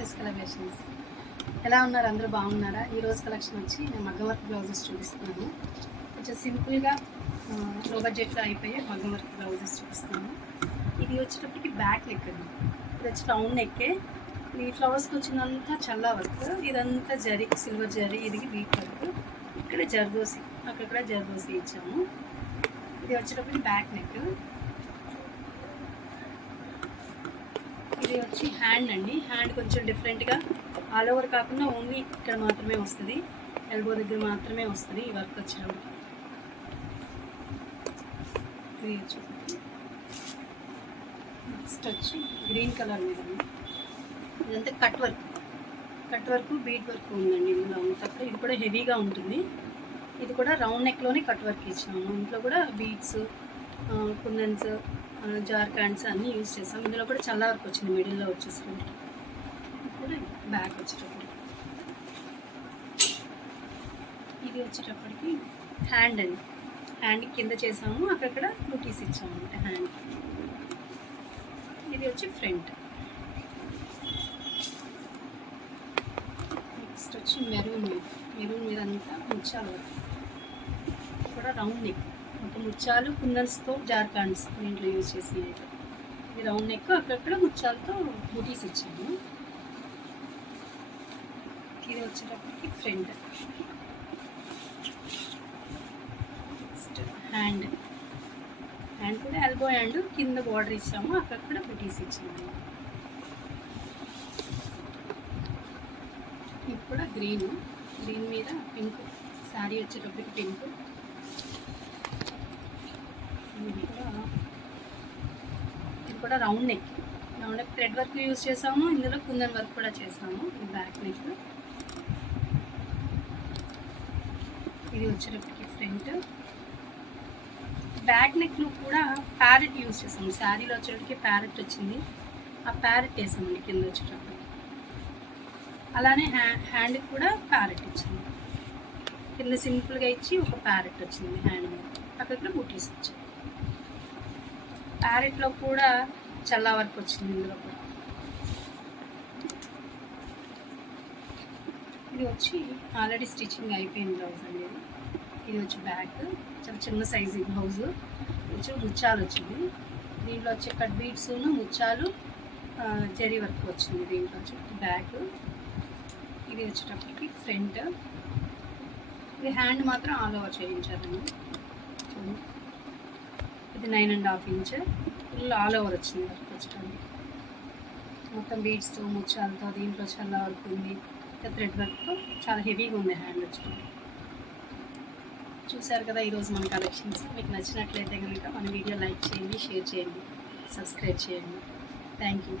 SS collections. ఎలా ఉన్నారు? అందరూ బాగున్నారా? ఈరోజు కలెక్షన్ వచ్చి నేను మగ్గం వర్క్ బ్లౌజెస్ చూపిస్తున్నాను. కొంచెం సింపుల్గా లో బడ్జెట్లో అయిపోయే మగ్గం వర్క్ బ్లౌజెస్ చూపిస్తున్నాను. ఇది వచ్చేటప్పటికి బ్యాక్ నెక్ అండి. ఇది వచ్చి రౌండ్ నెక్కే. ఈ ఫ్లవర్స్కి వచ్చినంతా చల్లా వర్క్, ఇదంతా జరీ, సిల్వర్ జరీ, ఇది బీట్ వర్క్. ఇక్కడ జర్దోసి, అక్కడ జర్దోసి ఇచ్చాము. ఇది వచ్చేటప్పటికి బ్యాక్ నెక్. ఇది వచ్చి హ్యాండ్ అండి. హ్యాండ్ కొంచెం డిఫరెంట్గా ఆల్ ఓవర్ కాకుండా ఓన్లీ ఇక్కడ మాత్రమే వస్తుంది, ఎల్బో దగ్గర మాత్రమే వస్తుంది ఈ వర్క్ వచ్చేటప్పుడు. నెక్స్ట్ వచ్చి గ్రీన్ కలర్ మీద ఇదంతా కట్ వర్క్ బీట్ వర్క్ ఉందండి ఇందులో అంతా. ఇది కూడా హెవీగా ఉంటుంది. ఇది కూడా రౌండ్ నెక్లోనే కట్ వర్క్ ఇచ్చినాము. ఇంట్లో కూడా బీట్స్, కుందన్స్, జార్కాండ్స్ అన్నీ యూజ్ చేస్తాం. ఇందులో కూడా చాలా వర్క్ వచ్చింది మిడిల్లో వచ్చేసరికి. ఇప్పుడు బ్యాక్ వచ్చేటప్పుడు ఇది వచ్చేటప్పటికి హ్యాండ్ అండి. హ్యాండ్ కింద చేసాము, అక్కడక్కడ బుటీస్ ఇచ్చాము అంటే హ్యాండ్. ఇది వచ్చి ఫ్రంట్. నెక్స్ట్ వచ్చి మెరూన్ మీద అంతా ముత్యాలు వర్క్. కూడా రౌండ్ నెక్, మొత్తం ముత్యాలు కుందన్స్తో జార్కాండ్స్ దీంట్లో యూజ్ చేసి. ఇది రౌండ్ నెక్, అక్కడక్కడ ముత్యాలతో బుటీస్ ఇచ్చాము. ఇది వచ్చేటప్పటికి ఫ్రంట్. నెక్స్ట్ హ్యాండ్ కూడా ఎల్బో హ్యాండ్, కింద బార్డర్ ఇచ్చాము, అక్కడక్కడ బుటీస్ ఇచ్చాము. ఇది కూడా గ్రీన్ మీద పింక్ శారీ వచ్చేటప్పటికి పింక్. ఇది కూడా round neck thread work use చేసాము. ఇందులో కుందన్ వర్క్ కూడా చేసాము. Back neck. ఇది వచ్చేటప్పటికి ఫ్రంట్. బ్యాక్ నెక్లో కూడా ప్యారెట్ యూజ్ చేసాము. శారీలో వచ్చేటప్పటికి ప్యారెట్ వచ్చింది, ఆ ప్యారెట్ వేసామండి కింద వచ్చేటప్పటికి. అలానే హ్యాండ్కి కూడా ప్యారెట్ ఇచ్చాము. కింద సింపుల్గా ఇచ్చి ఒక ప్యారెట్ వచ్చింది హ్యాండ్ మీద, అక్కడ బూటీస్ వచ్చాయి. ప్యారెట్లో కూడా చల్లా వర్క్ వచ్చింది ఇందులో కూడా. ఇది వచ్చి ఆల్రెడీ స్టిచ్చింగ్ అయిపోయింది బ్లౌజ్ అండి. ఇది వచ్చి బ్యాక్, చాలా చిన్న సైజు బ్లౌజు. వచ్చి ముత్యాలు వచ్చింది దీంట్లో, వచ్చే కట్ బీడ్స్, ముత్యాలు, జరీ వర్క్ వచ్చింది దీంట్లో వచ్చి బ్యాక్. ఇది వచ్చేటప్పటికి ఫ్రంట్. ఇది హ్యాండ్ మాత్రం ఆల్ ఓవర్ చేయించారండి. ఇది 9.5 ఇంచ్ ఫుల్ ఆల్ ఓవర్ వచ్చింది వర్క్ వచ్చేటప్పుడు. మొత్తం బీడ్స్తో ముత్యాలతో, దీంట్లో చల్లా వర్క్ ఉంది, థ్రెడ్ వర్క్తో చాలా హెవీగా ఉంది హ్యాండ్ వచ్చేటప్పుడు. చూశారు కదా ఈరోజు మన కలెక్షన్స్. మీకు నచ్చినట్లయితే కనుక మన వీడియో లైక్ చేయండి, షేర్ చేయండి, సబ్స్క్రైబ్ చేయండి. Thank you.